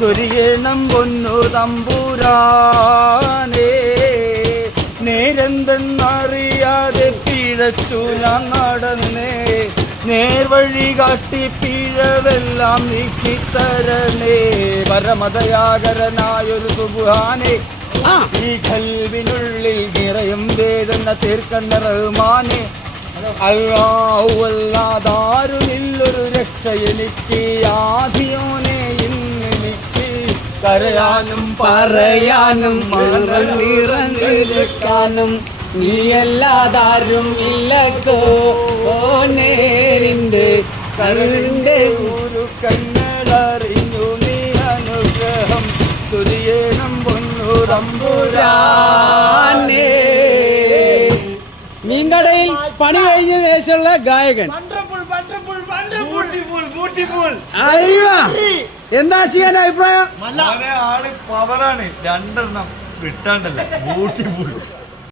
ചൊരിയണം പൊന്നു തമ്പുരാനേ. നേരെന്തെന്നറിയാതെ പിഴച്ചു ഞാൻ നടന്നേ. നേർവഴി കാട്ടി പിഴവെല്ലാം നീക്കിത്തരണേ പരമതയാകരനായൊരു സുബുഹാനെ. ഈ കൽവിനുള്ളിൽ നിറയും വേദന തീർക്കണ്ട റഹ്മാനെ. അല്ലാവുവല്ലാതാരുമില്ലൊരു രക്ഷ എനിക്ക് ഇന്നെനിക്ക് കരയാനും പറയാനും നിറഞ്ഞിറങ്ങിരിക്കാനും നീയല്ലാതാരും ഇല്ലക്കോ ഓ നേരിന്റെ കരുവിന്റെ ഒരു കണ്ണടറിഞ്ഞു നീ അനുഗ്രഹം. തുരിയേണം പൊന്നുറമ്പുരാനേ മീൻകടയിൽ പണി കഴിഞ്ഞ ശേഷമുള്ള ഗായകൻ. അയ്യോ. എന്താ ചെയ്യാൻ അഭിപ്രായം? ആൾ പവറാണ് രണ്ടെണ്ണം വിട്ടാണ്ടല്ല?